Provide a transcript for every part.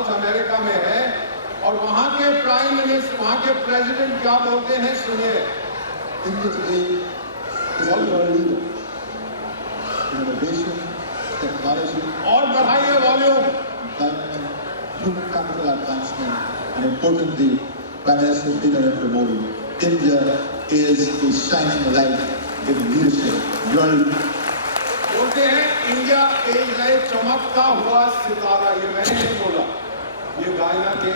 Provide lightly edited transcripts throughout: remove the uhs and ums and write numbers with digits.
House America में है और वहां के प्राइम मिनिस्टर, वहां के प्रेसिडेंट क्या बोलते हैं, सुनिए। India today is a world leader in innovation, technology, और बढ़ाइए volume, development, human capital advancement, and importantly, Prime Minister Narendra Modi. India is a shining light in leadership. बोलते हैं इंडिया एक नए चमकता हुआ सितारा। ये मैंने नहीं बोला, ये गायना के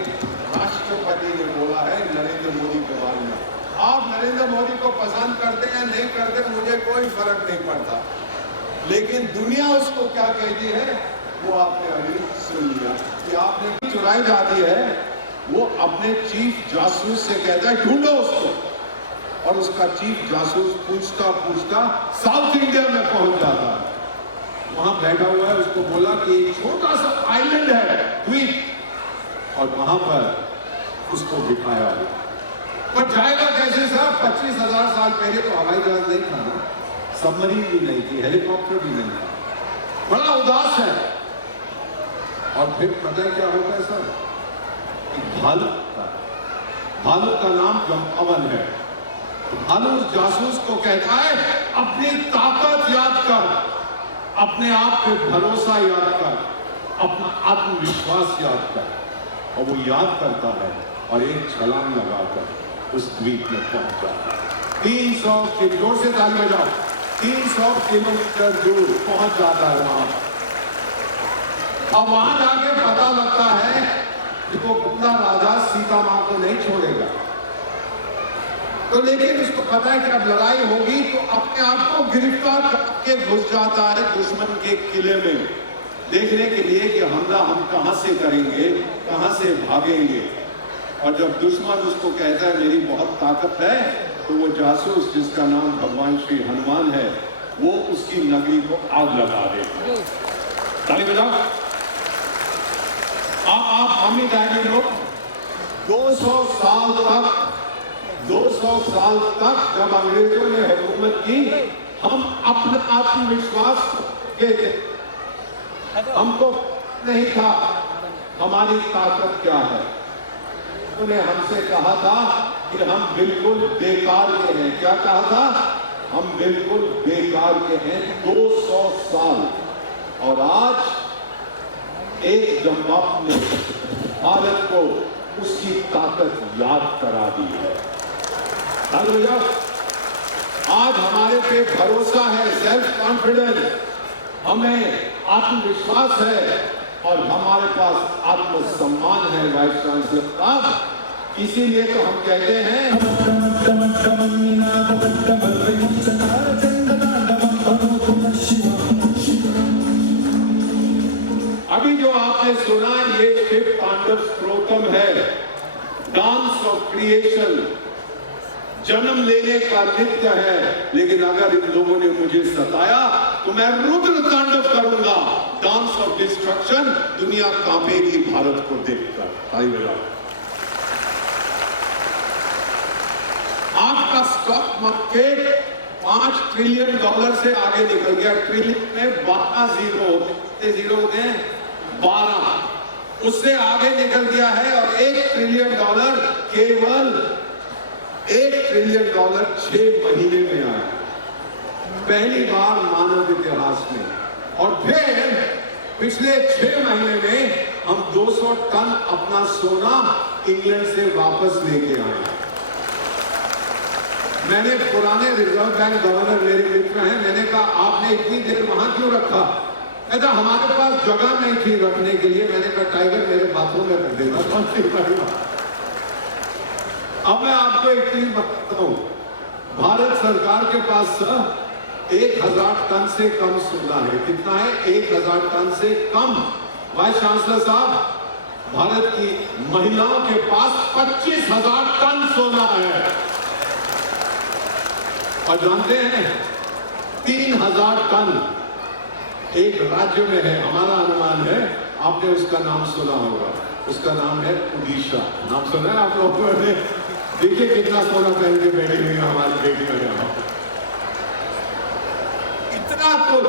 राष्ट्रपति ने बोला है नरेंद्र मोदी के बारे में। आप नरेंद्र मोदी को पसंद करते हैं नहीं करते, मुझे कोई फर्क नहीं पड़ता, लेकिन दुनिया उसको क्या कहती है वो आपने अभी सुन लिया कि आपने चुराई जाती है। वो अपने चीफ जासूस से कहता है ढूंढो उसको, और उसका चीफ जासूस पूछता पूछता साउथ इंडिया में पहुंच जाता है। वहां बैठा हुआ है, उसको बोला कि एक छोटा सा आइलैंड है, द्वीप, और वहां पर उसको दिखाया। पर जाएगा कैसे साहब? 25,000 साल पहले तो हवाई जहाज नहीं था ना, सबमरीन भी नहीं थी, हेलीकॉप्टर भी नहीं था, बड़ा उदास है। और फिर पता है क्या होता है सर? भालू का नाम जम्पावन है। भालू उस जासूस को कहता है अपनी ताकत याद कर, अपने आप पे भरोसा याद कर, अपना आत्मविश्वास याद कर। और वो याद करता है और एक छलांग लगाकर उस द्वीप में पहुंचा। 300 किलोमीटर, जोर से ताली बजाओ, 300 किलोमीटर दूर पहुंच जाता है वहां। अब वहां जाके पता लगता है कि वो अपना राजा सीता मां को नहीं छोड़ेगा। तो लेकिन उसको पता है कि अब लड़ाई होगी तो अपने आप को गिरफ्तार करके घुस जाता है दुश्मन के किले में, देखने के लिए कि हमला हम कहां से करेंगे, कहां से भागेंगे। और जब दुश्मन उसको कहता है मेरी बहुत ताकत है, तो वो जासूस जिसका नाम भगवान श्री हनुमान है, वो उसकी नगरी को आग लगा देता है। ताली बजाओ। आप मम्मी डैडी लोग 200 साल तक जब अंग्रेजों ने हुकूमत की, हम अपने आत्मविश्वास के हमको नहीं था हमारी ताकत क्या है। उन्होंने हमसे कहा था कि हम बिल्कुल बेकार के हैं। क्या कहा था? हम बिल्कुल बेकार के हैं। 200 साल। और आज एक जम्बाप ने भारत को उसकी ताकत याद करा दी है। आज हमारे पे भरोसा है, सेल्फ कॉन्फिडेंस, हमें आत्मविश्वास है और हमारे पास आत्मसम्मान है वाइस चांसलर साहब। इसीलिए तो हम कहते हैं अभी जो आपने सुना ये शिव तांडव स्तोत्रम है, डांस ऑफ क्रिएशन, जन्म लेने का नृत्य है। लेकिन अगर इन लोगों ने मुझे सताया तो मैं रुद्र तांडव करूंगा, डांस ऑफ डिस्ट्रक्शन। दुनिया कांपेगी भारत को देखकर। आपका स्टॉक मार्केट $5 ट्रिलियन से आगे निकल गया। ट्रिलियन में 12 जीरो होते हैं, 12 उससे आगे निकल गया है। और $1 ट्रिलियन केवल $1 ट्रिलियन 6 महीने में आया, पहली बार मानव इतिहास में। और फिर पिछले 6 महीने में हम 200 टन अपना सोना इंग्लैंड से वापस लेके आए। मैंने पुराने रिजर्व बैंक गवर्नर मेरे मित्र हैं, मैंने कहा आपने इतनी देर वहां क्यों रखा? कहता हमारे पास जगह नहीं थी रखने के लिए। मैंने कहा टाइगर मेरे बाथरूम में रख देना। अब मैं आपको एक चीज बताता हूं, भारत सरकार के पास 1000 टन से कम सोना है। कितना है? 1000 टन से कम। वाइस चांसलर साहब, भारत की महिलाओं के पास 25,000 टन सोना है। और जानते हैं 3000 टन एक राज्य में है। हमारा अनुमान है, आपने उसका नाम सुना होगा, उसका नाम है उड़ीसा। नाम सुना है आप लोगों ने? देखिए कितना सोना पहन के बैठी हुई हमारी बेटियां यहाँ। इतना कुछ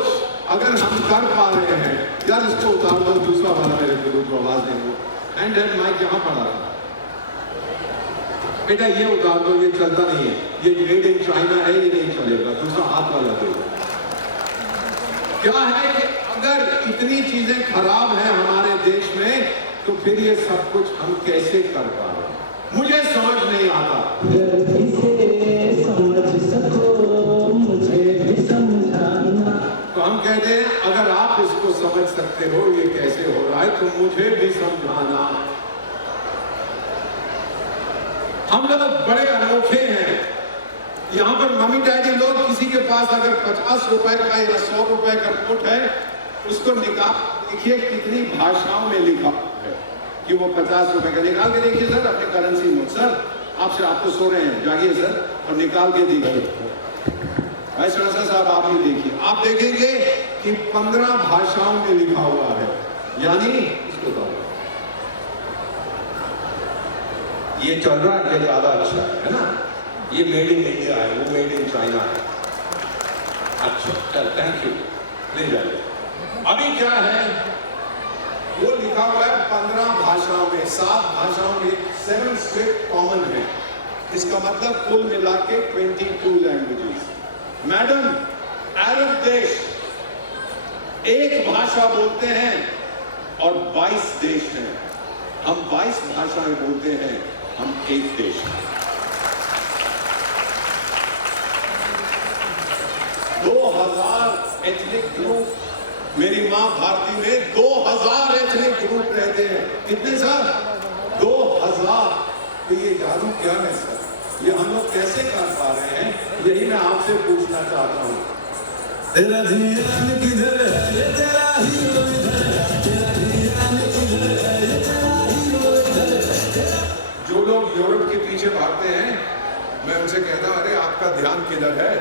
अगर हम कर पा रहे हैं, यार इसको उतार दो, दूसरा वाला मेरे को आवाज देंगे। हैंड हेल्ड माइक यहाँ पड़ा था, बेटा ये उतार दो, ये चलता नहीं है, ये मेड इन चाइना है, ये नहीं चलेगा, दूसरा हाथ वाला दो। क्या है कि अगर इतनी चीजें खराब हैं हमारे देश में, तो फिर ये सब कुछ हम कैसे कर पा रहे हैं, मुझे समझ नहीं आता। तो हम कहते हैं अगर आप इसको समझ सकते हो ये कैसे हो रहा है, तो मुझे भी समझाना। हम लोग बड़े अनोखे हैं। यहाँ पर मम्मी डैडी लोग, किसी के पास अगर 50 रुपए का या 100 रुपए का नोट है, उसको निकाल देखिए कितनी भाषाओं में लिखा है कि वो 50 रुपए का निकाल के देखिए सर, अपने करेंसी नोट। सर आपको सो रहे हैं, जागिए सर और निकाल के देखिए। वाइस चांसलर साहब आप भी देखिए, आप देखेंगे कि 15 भाषाओं में लिखा हुआ है, यानी इसको ये चल रहा है, ये ज्यादा अच्छा है ना, ये मेड इन इंडिया है, वो मेड इन चाइना है। अच्छा चल, थैंक यू, ले जाइए। अभी क्या है, वो लिखा हुआ है 15 भाषाओं में, 7 भाषाओं में, 7 स्क्रिप्ट कॉमन है। इसका मतलब कुल मिला के 22 लैंग्वेजेस। मैडम, अरब देश एक भाषा बोलते हैं और 22 देश हैं। हम 22 भाषाएं बोलते हैं, हम एक देश हैं। 2000 एथनिक ग्रुप, मेरी मां भारती में 2000 एथनिक ग्रुप रहते हैं। कितने सर? 2000। तो ये जादू क्या है सर, ये हम लोग कैसे कर पा रहे हैं, यही मैं आपसे पूछना चाहता हूँ। तेरा ध्यान किधर है, तेरा हीरो इधर है, तेरा ध्यान किधर है, तेरा हीरो इधर है। जो लोग यूरोप के पीछे भागते हैं, मैं उनसे कहता हूँ अरे आपका ध्यान किधर है,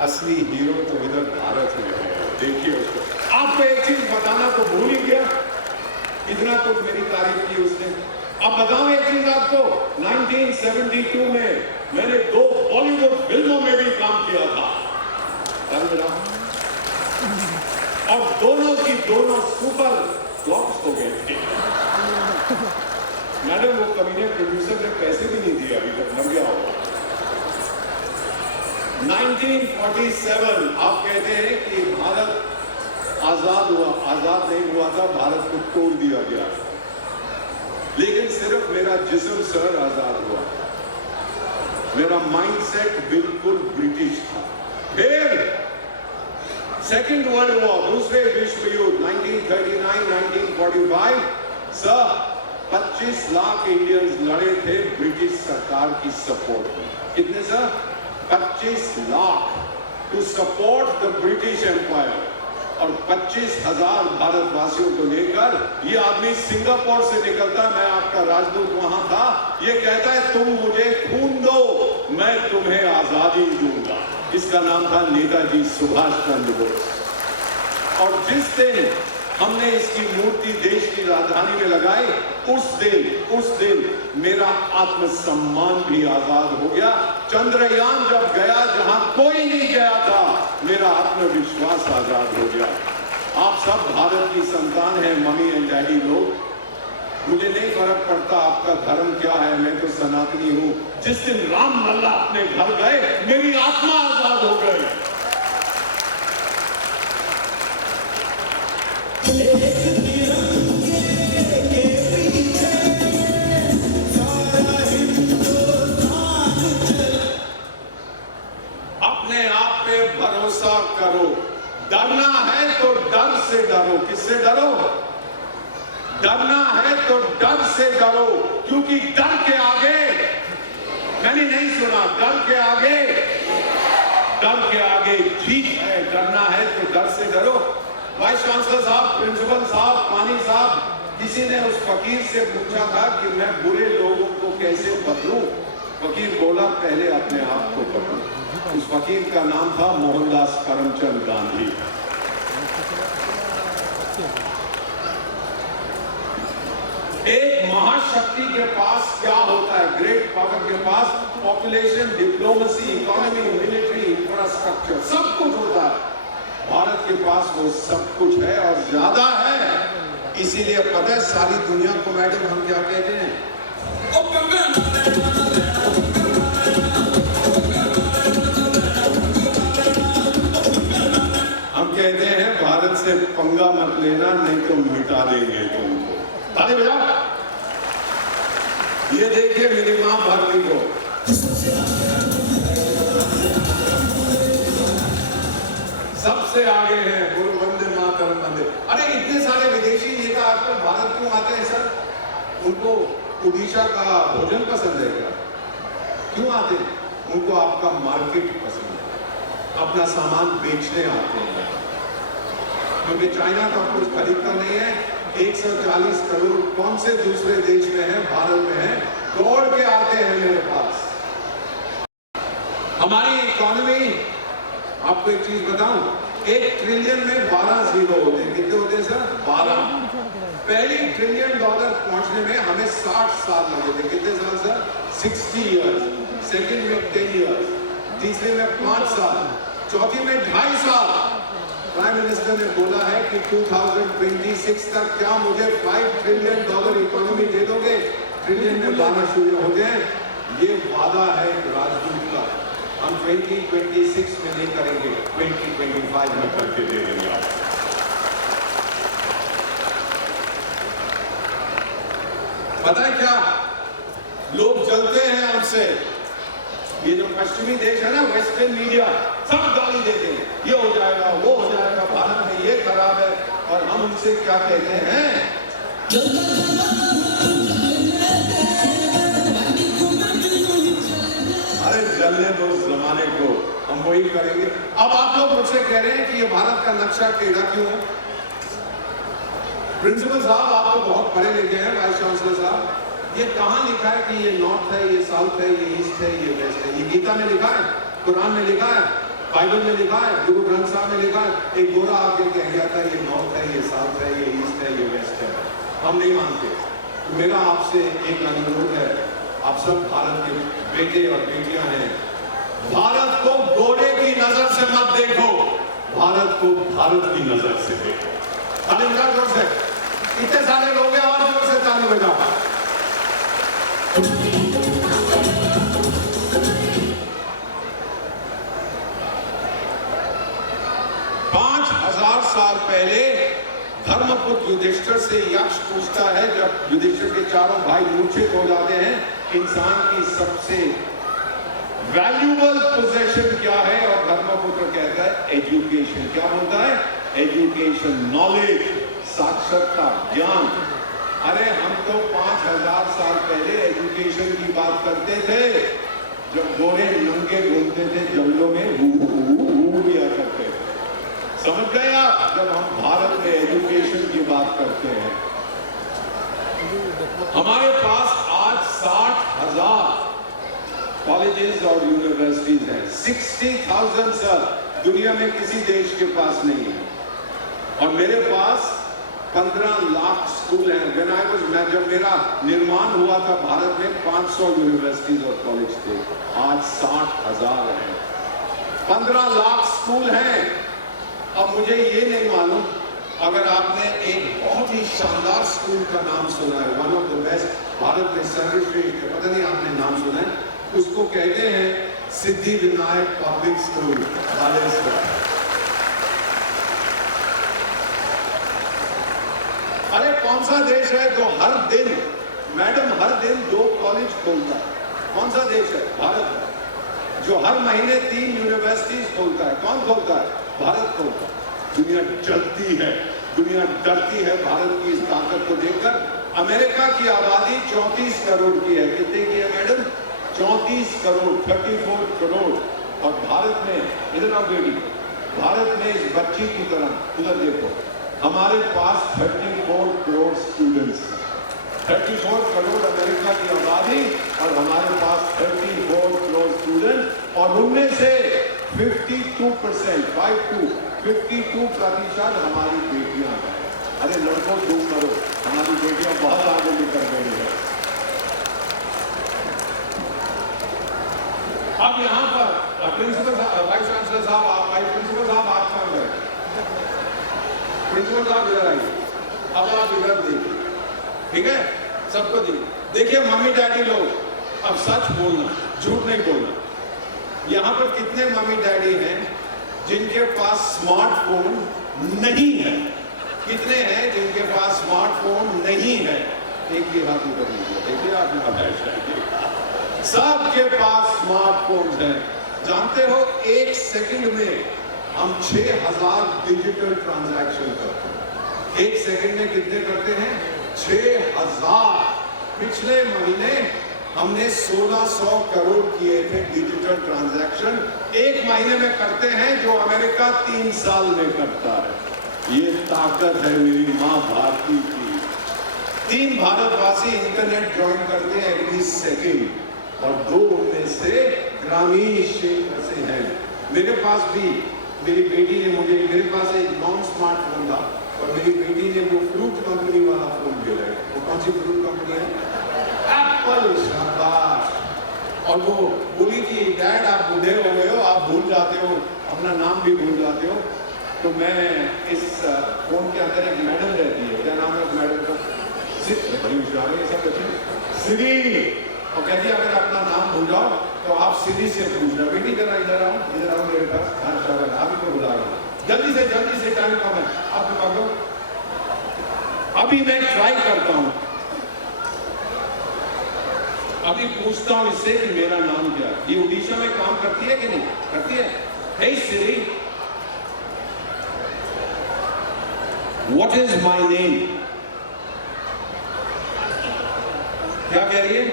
असली हीरो तो इधर भारत में है, देखिए उसको। आपको एक चीज बताना तो भूल ही गया, इतना तो मेरी तारीफ की उसने। अब बताऊं एक चीज आपको, 1972 में मैंने 2 बॉलीवुड फिल्मों में भी काम किया था, और दोनों की दोनों सुपर फ्लॉप्स हो गए थे। मैडम वो कमीने प्रोड्यूसर ने पैसे भी नहीं दिए, अभी तक मर गया होगा। 1947 आप कहते हैं कि भारत आजाद हुआ, आजाद नहीं हुआ था, भारत को तोड़ दिया गया, लेकिन सिर्फ मेरा जिस्म सर आजाद हुआ, मेरा माइंडसेट बिल्कुल ब्रिटिश था। फिर सेकेंड वर्ल्ड वॉर, दूसरे विश्व युद्ध 1939-1945, सर 25 लाख इंडियंस लड़े थे ब्रिटिश सरकार की सपोर्ट में। कितने sir? 25 lakh to support the British empire, और 25,000 भारतवासियों को लेकर ये आदमी सिंगापुर से निकलता, मैं आपका राजदूत वहां था, ये कहता है तुम मुझे खून दो, मैं तुम्हें आजादी दूंगा। इसका नाम था नेताजी सुभाष चंद्र बोस। और जिस दिन हमने इसकी मूर्ति देश की राजधानी में लगाई, उस दिन मेरा आत्मसम्मान भी आजाद हो गया। चंद्रयान जब गया जहां कोई नहीं गया था, मेरा आत्मविश्वास आजाद हो गया। आप सब भारत की संतान हैं, मम्मी एंड डैडी लोग, मुझे नहीं फर्क पड़ता आपका धर्म क्या है, मैं तो सनातनी हूं। जिस दिन राम लल्ला अपने घर गए, मेरी आत्मा आजाद हो गई। अपने आप पे भरोसा करो, डरना है तो डर से डरो। किससे डरो? डरना है तो डर से डरो, क्योंकि डर के आगे, मैंने नहीं सुना, डर के आगे जीत है। डरना है तो डर से डरो। वाइस चांसलर साहब, प्रिंसिपल साहब, पानी साहब, किसी ने उस फकीर से पूछा था कि मैं बुरे लोगों को कैसे पकड़ूं। फकीर बोला पहले अपने आप को पकड़ो। उस फकीर का नाम था मोहनदास करमचंद गांधी। एक महाशक्ति के पास क्या होता है? ग्रेट पावर के पास population, diplomacy, economy, military, infrastructure, सब कुछ होता है। भारत के पास वो सब कुछ है और ज्यादा है। इसीलिए पता है सारी दुनिया को मैडम हम क्या कहते हैं? हम कहते हैं भारत से पंगा मत लेना, नहीं तो मिटा देंगे तुमको। ताली बजाओ। ये देखिए मेरी मां भारती को, सबसे आगे हैं, गुरु वंदे मातरम वंदे। अरे इतने सारे विदेशी नेता आजकल भारत क्यों आते हैं सर? उनको उड़ीसा का भोजन पसंद है क्या? क्यों आते हैं? उनको आपका मार्केट पसंद है, अपना सामान बेचने आते हैं, क्योंकि चाइना का कुछ खरीदता नहीं है। 140 करोड़ कौन से दूसरे देश में है, भारत में है, दौड़ के आते हैं मेरे पास। हमारी इकोनॉमी, आपको एक चीज बताऊं, 1 ट्रिलियन में 12 जीरो होते हैं। कितने होते हैं सर? 12। पहली $1 ट्रिलियन पहुंचने में हमें 60 साल लगे थे। कितने साल सर? 60 इयर्स। सेकंड में 10 इयर्स, तीसरे में 5 साल, चौथी में 2.5 साल। प्राइम मिनिस्टर ने बोला है कि 2026 तक क्या मुझे $5 ट्रिलियन इकोनॉमी दे दोगे? ट्रिलियन में 12 शून्य होते हैं। ये वादा है राजदूत का। हम 2026 में नहीं करेंगे, 2025 में करके दे देंगे आप। पता है क्या, लोग जलते हैं हमसे। ये जो पश्चिमी देश है ना, वेस्टर्न मीडिया, सब गाली देते हैं, ये हो जाएगा, वो हो जाएगा, भारत में ये खराब है। और हम उनसे क्या कहते हैं? अरे जलने दो जमाने को, हम वही करेंगे। अब आप लोग मुझसे कह रहे हैं कि ये भारत का नक्शा टेढ़ा क्यों है? प्रिंसिपल साहब, आप तो बहुत पढ़े लिखे हैं, वाइस चांसलर साहब, ये कहां लिखा है कि ये नॉर्थ है, ये साउथ है, ये ईस्ट है, ये वेस्ट है? ये गीता में लिखा है, कुरान में लिखा है, बाइबल में लिखा है, गुरु ग्रंथ साहब में लिखा है। एक गोरा आके कह गया था ये नॉर्थ है, ये साउथ है, ये ईस्ट है, ये वेस्ट है। हम नहीं मानते। मेरा आपसे एक अनुरोध है, आप सब भारत के बेटे और बेटियां हैं, भारत को घोड़े की नजर से मत देखो, भारत को भारत की नजर से देखो। ताली बजाओ जोर से। इतने सारे लोग हैं, और जोर से ताली बजाओ। 5000 साल पहले धर्मपुत्र युधिष्ठिर से यक्ष पूछता है, जब युधिष्ठिर के चारों भाई मूर्छित हो जाते हैं, इंसान की सबसे वैल्यूएबल पोजेशन क्या है? और धर्मपुत्र कहता है एजुकेशन। क्या बोलता है? एजुकेशन, नॉलेज, साक्षरता, ज्ञान। अरे हम तो 5000 साल पहले एजुकेशन की बात करते थे, जब गोरे नंगे घूमते थे जंगलों में, हू लिया करते थे। समझ गए आप? जब हम भारत में एजुकेशन की बात करते हैं, हमारे पास आज 60,000 कॉलेजेस और यूनिवर्सिटीज हैं। 60,000 सर, दुनिया में किसी देश के पास नहीं है। और मेरे पास 15 लाख स्कूल हैं। जब मेरा निर्माण हुआ था भारत में 500 यूनिवर्सिटीज और कॉलेज थे, आज 60,000 हैं। 15 लाख स्कूल हैं। अब मुझे ये नहीं मालूम, अगर आपने एक बहुत ही शानदार स्कूल का नाम सुना है, one of the best Bharat में, सर्वश्रेष्ठ, पता नहीं आपने नाम सुना है, उसको कहते हैं सिद्धि विनायक पब्लिक स्कूल, बालेश्वर। अरे कौन सा देश है जो हर दिन, मैडम, हर दिन 2 कॉलेज खोलता है? कौन सा देश है? भारत है। जो हर महीने 3 यूनिवर्सिटीज खोलता है? कौन खोलता है? भारत खोलता है। दुनिया जलती है, दुनिया डरती है भारत की इस ताकत को देखकर। अमेरिका की आबादी 34 करोड़ की है। कितने की है मैडम? 34 करोड़, 34 करोड़। और भारत में, इधर आओ बेटी, भारत में इस बच्ची की तरह, उधर देखो, हमारे पास 34 करोड़ स्टूडेंट्स हैं। 34 करोड़ अमेरिका की आबादी और हमारे पास 34 करोड़ स्टूडेंट, और उनमें से 52% हमारी बेटियां हैं। अरे लड़कों 2 करोड़, हमारी बेटियां बहुत आगे निकल गई है। अब यहाँ पर प्रिंसिपल साहब, वाइस चांसलर साहब, आप वाइस प्रिंसिपल साहब, आप कहाँ गए? प्रिंसिपल साहब इधर आइए। अब आप इधर देखिए, ठीक है, सबको देखिए मम्मी डैडी लोग, अब सच बोलना, झूठ नहीं बोलना। यहाँ पर कितने मम्मी डैडी हैं जिनके पास स्मार्टफोन नहीं है? कितने हैं जिनके पास स्मार्टफोन नहीं है? एक भी हाथ ऊपर लीजिए, देखिए आप, सबके पास स्मार्टफोन है। जानते हो 1 सेकंड में हम 6000 डिजिटल ट्रांजैक्शन करते हैं। 1 सेकंड में कितने करते हैं? 6000। पिछले महीने हमने 1600 करोड़ किए थे डिजिटल ट्रांजैक्शन। 1 महीने में करते हैं जो अमेरिका 3 साल में करता है। ये ताकत है मेरी मां भारती की। 3 भारतवासी इंटरनेट ज्वाइन करते हैं एवरी सेकंड और 2 में से ग्रामीण क्षेत्र से हैं। मेरे पास भी मेरी बेटी ने मेरे पास एक नॉन स्मार्टफोन था और मेरी बेटी ने वो फ्रूट कंपनी वाला फोन भेजा है। वो कौन सी फ्रूट कंपनी है? एप्पल। शाबाश। और वो बोली कि डैड आप बूढ़े हो गए हो, आप भूल जाते हो, अपना नाम भी भूल जाते हो। तो मैं इस फोन के अंदर एक मैडम रहती है, क्या नाम है उस मैडम का? बड़ी होशियार है सब बच्चे। सिरी। और कहती है अगर अपना नाम भूल जाओ तो आप सिरी से पूछना, बेटी जरा इधर आओ मेरे पास। हाँ शाबाश, आप ही को बुला रहा हूँ, जल्दी से टाइम कम है, आप पकड़ो। अभी मैं ट्राई करता हूँ, अभी पूछता हूँ इससे कि मेरा नाम क्या है। ये उड़ीसा में काम करती है कि नहीं करती है? हे Siri, what is my name? क्या कह रही है?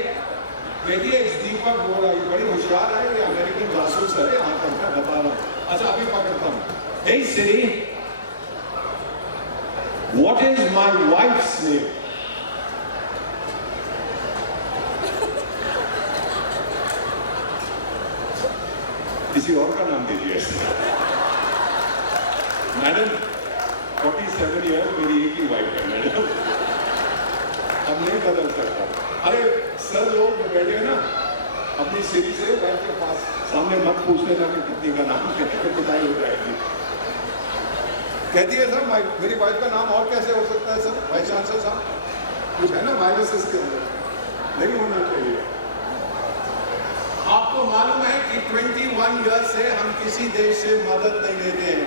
कहती है दीपक बोल रहा है। बड़ी होशियार है, ये अमेरिकन जासूस है, यहाँ पर मैं बता रहा हूँ। अच्छा अभी पकड़ता हूँ। Hey Siri, what is my wife's name? किसी और का नाम दीजिए। मैडम 47 ईयर, मेरी एक ही वाइफ है मैडम, अब नहीं बदल सकता। अरे सर लोग बैठे हैं ना अपनी सीरी से वाइफ के पास, सामने मत पूछने का कि कितनी का नाम है, तो पिटाई हो जाएगी। कहती है सर मेरी वाइफ का नाम और कैसे हो सकता है सर? वाइस चांसलर साहब कुछ है ना वायरस इसके अंदर, नहीं होना चाहिए। आपको मालूम है कि 21 ईयर से हम किसी देश से मदद नहीं लेते हैं।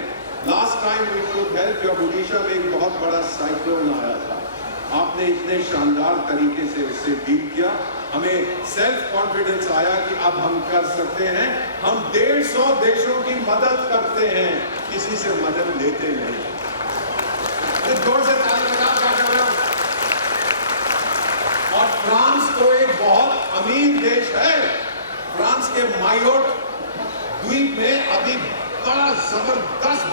Last time we could help जब ओडिशा में एक बहुत बड़ा साइक्लोन आया था, आपने इतने शानदार तरीके से उससे डील किया, हमें सेल्फ कॉन्फिडेंस आया कि अब हम कर सकते हैं। हम 150 देशों की मदद करते हैं, किसी से मदद लेते नहीं। तो जोर से ताली बजाओ, क्या कर रहे हो? और फ्रांस तो एक बहुत अमीर देश है। फ्रांस के मायोट द्वीप में अभी बड़ा जबरदस्त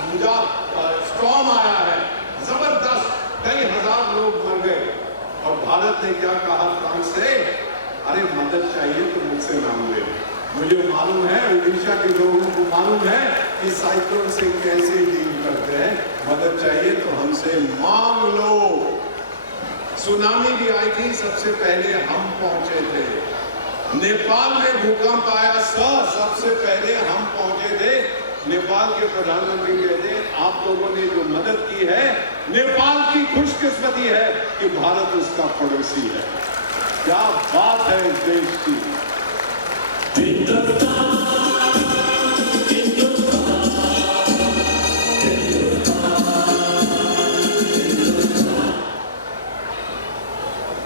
स्टॉर्म आया है, जबरदस्त, कई हजार लोग मर गए। और भारत ने क्या कहा फ्रांस से? अरे मदद चाहिए तो मुझसे मांग ले। मुझे मालूम है, ओडिशा के लोगों को मालूम है कि साइक्लोन से कैसे डील करते हैं। मदद चाहिए तो हमसे मांग लो। सुनामी भी आई थी, सबसे पहले हम पहुंचे थे। नेपाल में भूकंप आया, सबसे पहले हम पहुंचे थे। नेपाल के प्रधानमंत्री कहते हैं आप लोगों ने जो मदद की है, नेपाल की खुशकिस्मती है कि भारत उसका पड़ोसी है। क्या बात है इस देश की।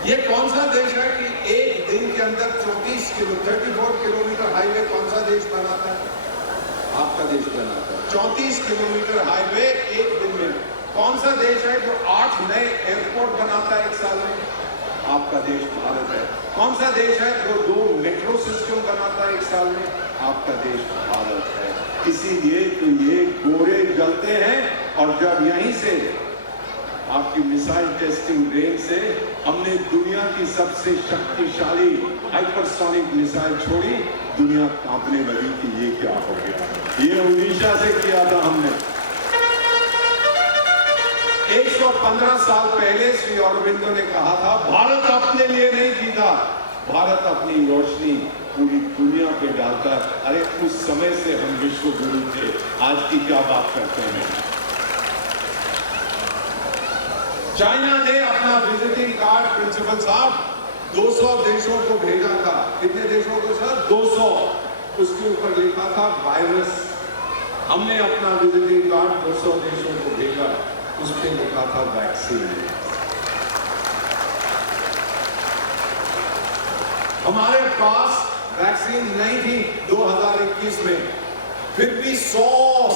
ये कौन सा देश है कि एक दिन के अंदर 34 किलोमीटर हाईवे कौन सा देश बनाता है? आपका देश बनाता है। 34 किलोमीटर हाईवे एक दिन में। कौन सा देश है जो 8 नए एयरपोर्ट बनाता है एक साल में? आपका देश भारत है। कौन सा देश है जो 2 मेट्रो सिस्टम बनाता है एक साल में? आपका देश भारत है। इसीलिए तो ये गोरे जलते हैं। और जब यहीं से आपकी मिसाइल टेस्टिंग रेंज से हमने दुनिया की सबसे शक्तिशाली हाइपरसोनिक मिसाइल छोड़ी, दुनिया कांपने लगी कि ये क्या हो गया। ये ओडिशा से किया था हमने। 115 साल पहले श्री अरविंदो ने कहा था, भारत अपने लिए नहीं जीता, भारत अपनी रोशनी पूरी दुनिया पे डालता। अरे उस समय से हम विश्व गुरु थे, आज की क्या बात करते हैं। चाइना ने अपना विजिटिंग कार्ड प्रिंसिपल साहब 200 देशों को भेजा था। कितने देशों को सर? 200। उसके ऊपर लिखा था वायरस। हमने अपना विजिटिंग कार्ड 200 देशों को भेजा, उस पर लिखा था वैक्सीन। हमारे पास वैक्सीन नहीं थी 2021 में, फिर भी 100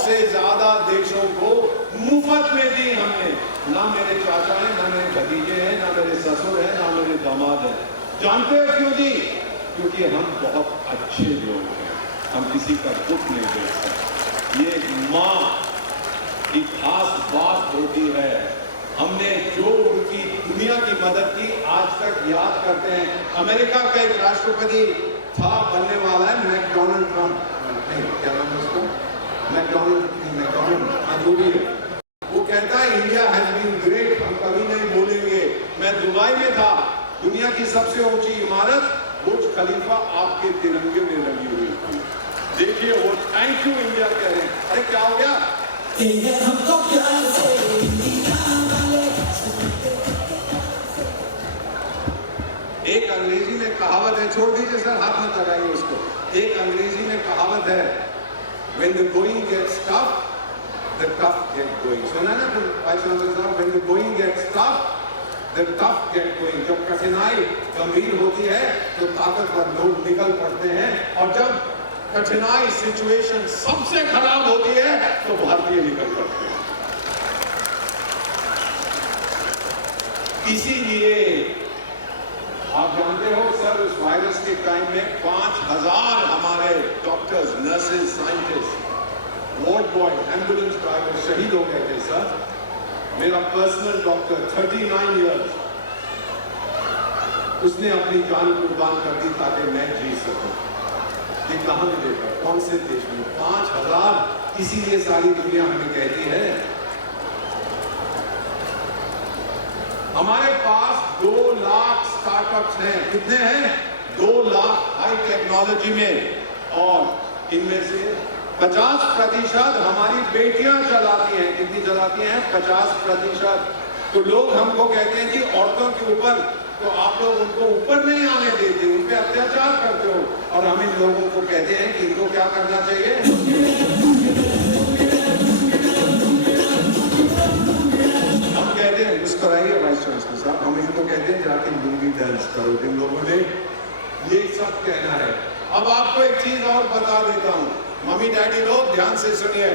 से ज्यादा देशों को मुफ्त में दी हमने। ना मेरे चाचा हैं, ना मेरे भतीजे हैं, ना मेरे ससुर हैं, ना मेरे दामाद हैं। जानते हो क्यों दी? क्योंकि हम बहुत अच्छे लोग हैं, हम किसी का दुख नहीं देख सकते। ये माँ की खास बात होती है। हमने जो उनकी दुनिया की मदद की आज तक याद करते हैं। अमेरिका का एक राष्ट्रपति था, बनने वाला है, मैकडोनल्ड ट्रम्प, नहीं क्या नाम है उसका, मैकडोनल्ड जो भी है, वो कहता है इंडिया हैज बीन ग्रेट। हम कभी नहीं बोलेंगे। मैं दुबई में था, दुनिया की सबसे ऊंची इमारत बुर्ज खलीफा आपके तिरंगे में लगी हुई थी। देखिए वो थैंक यू इंडिया कह रहे हैं। अरे क्या हो गया? एक अंग्रेजी में कहावत है, छोड़ दीजिए सर, हाथ मत लगाइए उसको। एक अंग्रेजी में कहावत है, when the going gets tough, the tough get going। सुना ना वाइस चांसलर साहब, when the going gets tough, the tough get going। जब कठिनाई गंभीर होती है तो ताकतवर लोग निकल पड़ते हैं, और जब कठिनाई सिचुएशन सबसे खराब होती है तो भारतीय निकल पड़ते हैं। इसीलिए आप जानते हो सर, उस वायरस के टाइम में 5000 हमारे doctors, nurses, scientist, ward boy, ambulance driver शहीद हो गए थे सर। मेरा पर्सनल डॉक्टर 39 इयर्स, उसने अपनी जान कुर्बान कर दी ताकि मैं जी सकूं। ये कहां मिलेगा, कौन से देश में? 5000। इसीलिए सारी दुनिया हमें कहती है। हमारे पास 2 लाख स्टार्टअप्स हैं। कितने हैं? 2 लाख हाई टेक्नोलॉजी में, और इनमें से 50% हमारी बेटियां चलाती हैं। कितनी चलाती हैं? 50%। तो लोग हमको कहते हैं कि औरतों के ऊपर, तो आप लोग उनको ऊपर नहीं आने देते, उन पे अत्याचार करते हो, और हम इन लोगों को कहते हैं कि इनको क्या करना चाहिए? मुस्कुराइए वाइस चांसलर साहब, हम इनको कहते हैं जाके लुंगी डांस करो। जिन लोगों ने ये सब कहना है। अब आपको एक चीज और बता देता हूँ, मम्मी डैडी लोग ध्यान से सुनिए।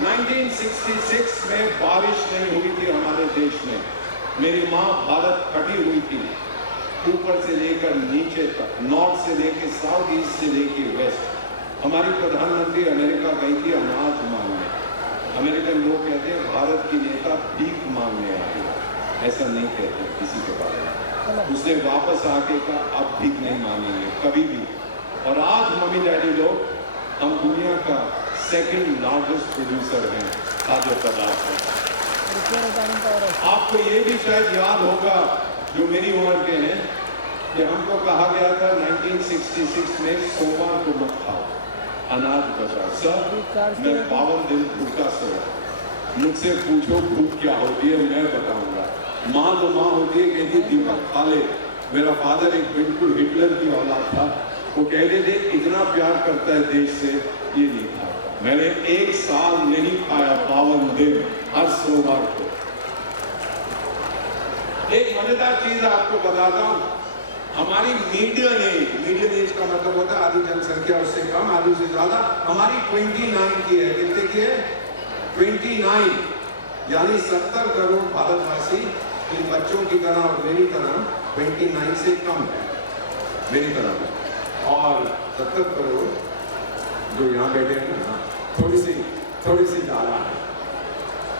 1966 में बारिश नहीं हुई थी हमारे देश में। मेरी माँ भारत कटी हुई थी, ऊपर से लेकर नीचे तक, नॉर्थ से लेकर साउथ, ईस्ट से लेकर वेस्ट। हमारी प्रधानमंत्री अमेरिका गई थी अनाज मांगने। अमेरिकन लोग कहते हैं भारत की नेता भीख मांगने आए, ऐसा नहीं कहते किसी के बारे में। उसने वापस आके कहा अब भीख नहीं मांगेंगे कभी भी। और आज मम्मी डैडी लोग, हम दुनिया का 2nd लार्जेस्ट प्रोड्यूसर हैं खाद्य पदार्थ। आपको ये भी शायद याद होगा जो मेरी उम्र के हैं, कि हमको कहा गया था 1966 में सोमवार को मत खाओ, अनाज बचा। सर मैं 52 दिन भूखा सोया। मुझसे पूछो भूख क्या होती है, मैं बताऊंगा। माँ तो माँ होती है, कहती दीपक खा ले। मेरा फादर एक बिल्कुल हिटलर की औलाद था, वो कहते थे इतना प्यार करता है देश से, ये नहीं था। मैंने 1 साल नहीं खाया 52 दिन, हर सोमवार को। एक मजेदार चीज आपको बताता हूँ, हमारी मीडियन एज का मतलब होता है आधी जनसंख्या उससे कम, आधी से ज्यादा। हमारी 29 की है। कितने की है? 29, यानी 70 करोड़ भारतवासी इन बच्चों की तरह और मेरी तरह 29 से कम है, मेरी तरह। और 70 करोड़ जो यहाँ बैठे हैं ना, थोड़ी सी ज्यादा है।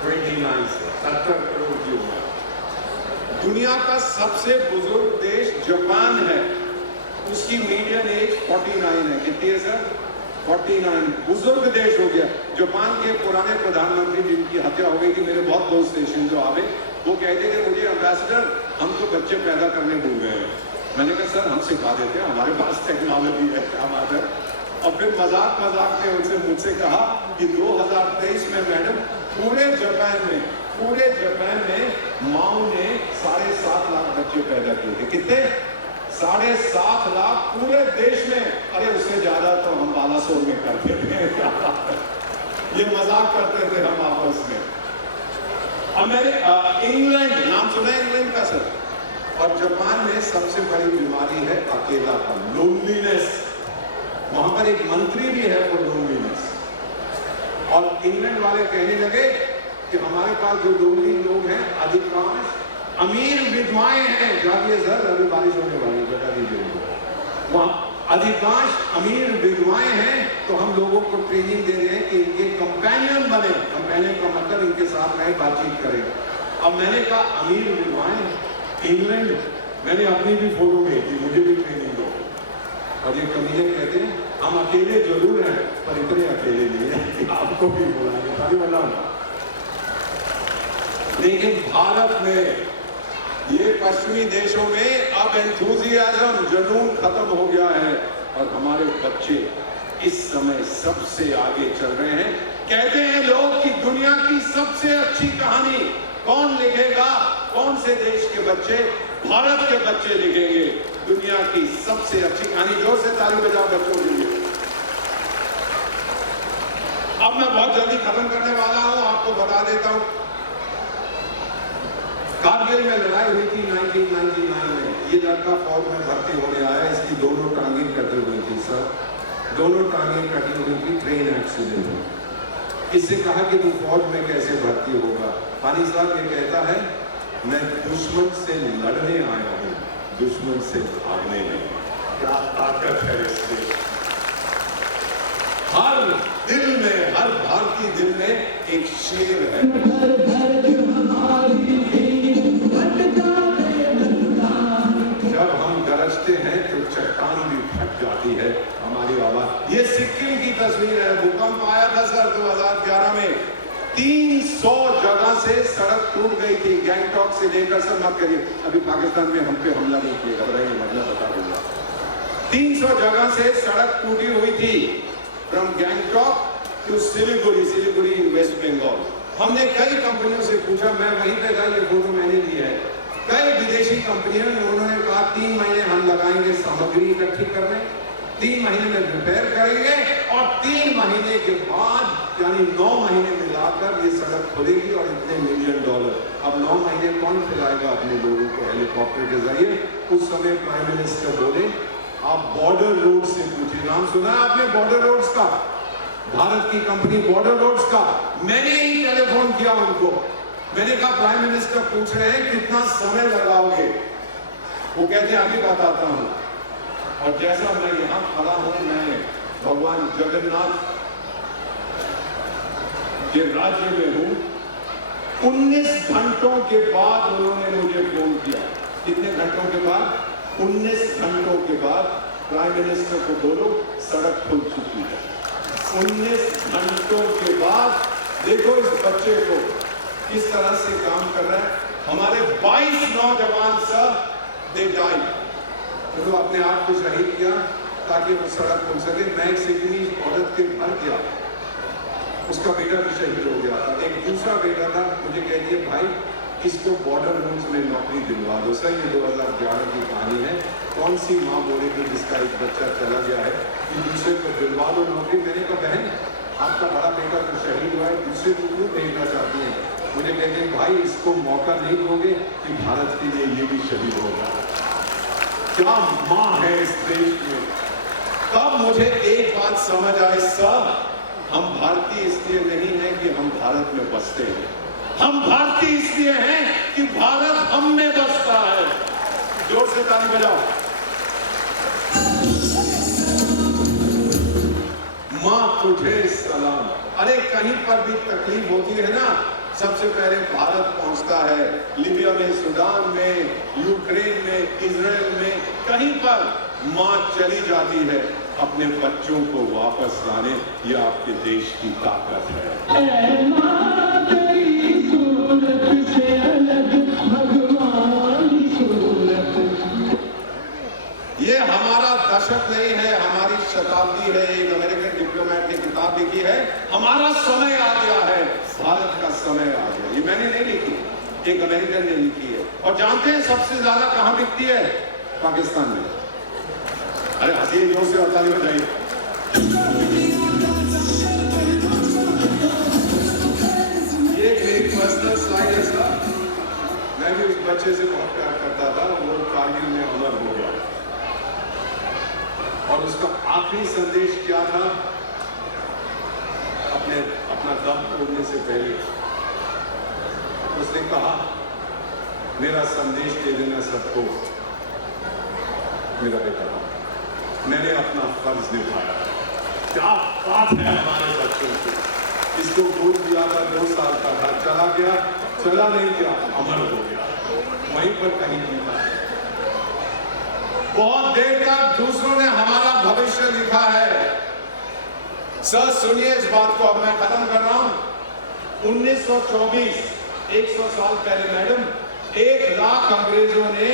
29 से 70 करोड़ की उम्र। दुनिया का सबसे बुजुर्ग देश जापान है, उसकी मीडियन एज 49 है। कितनी है सर? 49। बुजुर्ग देश हो गया। जापान के पुराने प्रधानमंत्री जिनकी हत्या हो गई थी, मेरे बहुत दोस्त स्टेशन जो आवे, वो कहते थे मुझे एम्बेसडर हम तो बच्चे पैदा करने भूल गए हैं। मैंने कहा सर हम सिखा देते हैं, हमारे पास टेक्नोलॉजी है, क्या बात है। और फिर मजाक में उनसे मुझसे कहा कि 2023 में मैडम पूरे जापान में पूरे जापान में माओ ने 7.5 लाख बच्चे पैदा किए थे। कितने? 7.5 लाख पूरे देश में। अरे उससे ज्यादा तो हम बालासोर में करते थे। ये मजाक करते थे हम आपस में। इंग्लैंड, नाम सुना है इंग्लैंड का सर? और जापान में सबसे बड़ी बीमारी है अकेलापन, लोनलीनेस। वहां पर एक मंत्री भी है वो लोनलीनेस। और इंग्लैंड वाले कहने लगे कि हमारे पास जो लोनली लोग हैं अधिकांश अमीर विधवाएं हैं। जाइए सर, अभी बारिश होने वाली, बता दीजिए। वहां अधिकांश अमीर विधवाएं हैं, तो हम लोगों को ट्रेनिंग दे रहे हैं कि इनके कंपेनियन बने। कंपेनियन का मतलब इनके साथ रहे, बातचीत करें। अब मैंने कहा अमीर विधवाएं इंग्लैंड, मैंने अपनी भी फोटो भेजी, मुझे भी ट्रेनिंग दो। और ये कमीने कहते हैं हम अकेले जरूर हैं पर इतने अकेले नहीं है, आपको भी बुलाएंगे। लेकिन भारत में, ये पश्चिमी देशों में अब एंथुजियाज्म, जुनून खत्म हो गया है और हमारे बच्चे इस समय सबसे आगे चल रहे हैं। कहते हैं लोग कि दुनिया की सबसे अच्छी कहानी कौन लिखेगा? कौन से देश के बच्चे? भारत के बच्चे लिखेंगे दुनिया की सबसे अच्छी कहानी। जोर से ताली बजाओ बच्चों के लिए। अब मैं बहुत जल्दी खत्म करने वाला हूं, आपको बता देता हूं। कारगिल में लड़ाई हुई थी 1999 में। ये लड़का फौज में भर्ती होने आया, इसकी दोनों टांगें कटी हुई थी सर, दोनों टांगें कटी हुई थी ट्रेन एक्सीडेंट में। इससे कहा कि तू फौज में कैसे भर्ती होगा? पानी साहब ये कहता है मैं दुश्मन से लड़ने आया हूं, दुश्मन से भागने नहीं। क्या ताकत है इससे! हर दिल में, हर भारतीय दिल में एक शेर है। जब हम गरजते हैं तो चट्टान भी फट जाती है हमारी आवाज। ये सिक्किम की तस्वीर है। भूकंप आया था सर 2011 में। 300 जगह से सड़क टूट गई थी, गैंगटॉक से लेकर। सर मत करिए, अभी पाकिस्तान में हम पे हमला नहीं किया, घबराइए मत, मैं बता दूंगा। 300 जगह से सड़क टूटी हुई थी, from Gangtok to Siliguri, Siliguri in West Bengal. हमने कई कंपनियों से पूछा, मैं वहीं पे था, ये फोटो मैंने ली है। कई विदेशी कंपनियों ने, उन्होंने कहा 3 महीने हम लगाएंगे सामग्री इकट्ठी करने, 3 महीने में रिपेयर करेंगे और 3 महीने के बाद यानी 9 महीने मिलाकर ये सड़क खुलेगी और इतने $1 मिलियन। अब 9 महीने कौन खिलाएगा अपने लोगों को हेलीकॉप्टर के जरिए? उस समय प्राइम मिनिस्टर बोले आप बॉर्डर रोड से पूछिए। नाम सुना है आपने बॉर्डर रोड्स का? भारत की कंपनी बॉर्डर रोड्स का। मैंने ही टेलीफोन किया उनको, मैंने कहा प्राइम मिनिस्टर पूछ रहे हैं कितना समय लगाओगे? वो कहते हैं अभी बताता हूं। और जैसा मैं यहां खड़ा हूं, मैं भगवान जगन्नाथ के राज्य में हूं। 19 घंटों के बाद उन्होंने मुझे फोन किया। कितने घंटों के बाद? 19 घंटों के बाद प्राइम मिनिस्टर को बोलो सड़क खुल चुकी है। 19 घंटों के बाद देखो इस बच्चे को किस तरह से काम कर रहा है। हमारे 22 नौजवान सब दे डाई, तो अपने आप को शहीद किया ताकि वो सड़क खुल सके। मैं एक सिक्किमीज औरत के घर गया, उसका बेटा भी शहीद हो गया था। एक दूसरा बेटा था, मुझे कह दिया भाई इसको बॉर्डर रूम्स में नौकरी दिलवा दो। सर ये 2011 की कहानी है। कौन सी माँ बोलेगी जिसका एक बच्चा चला गया है कि दूसरे को दिलवा दो नौकरी? मैंने कहा बहन आपका बड़ा बेटा तो शहीद हुआ है, दूसरे को क्यों भेजना चाहती हैं? मुझे कहते हैं भाई इसको मौका नहीं दोगे कि भारत के लिए ये भी शहीद होगा। क्या माँ है इस देश में। तब मुझे एक बात समझ आई, सर हम भारतीय इसलिए नहीं है कि हम भारत में बसते हैं, हम भारतीय इसलिए हैं कि भारत हम में बसता है। जोर से ताली बजाओ। मां तुझे सलाम। अरे कहीं पर भी तकलीफ होती है ना, सबसे पहले भारत पहुंचता है। लीबिया में, सूडान में, यूक्रेन में, इजराइल में, कहीं पर मां चली जाती है अपने बच्चों को वापस लाने। यह आपके देश की ताकत है। ये हमारा दशक नहीं है, हमारी शताब्दी है। एक अमेरिकन डिप्लोमेट ने किताब लिखी है, हमारा समय आ गया है, भारत का समय आ गया। ये मैंने नहीं लिखी, एक अमेरिकन ने लिखी है। और जानते हैं सबसे ज्यादा कहां बिकती है? पाकिस्तान में। अरे हंसी जोर से और ताली बजाइए। ये मेरी पर्सनल स्लाइड है सर। मैं भी उस बच्चे से बहुत प्यार करता था, वो कारगिल में अमर हो गया। और उसका आखिरी संदेश क्या था? अपना दम तोड़ने से पहले उसने कहा, मेरा संदेश दे देना सबको, मेरा बेटा मैंने अपना फर्ज निभाया। क्या बात है हमारे बच्चों की। इसको बोल दिया था 2 साल का था, चला गया, चला नहीं गया, अमर हो गया, वहीं पर कहीं जीता है। बहुत देर तक दूसरों ने हमारा भविष्य लिखा है। सर सुनिए इस बात को, अब मैं खत्म कर रहा हूं। 1924, 100 साल पहले मैडम, 1 लाख अंग्रेजों ने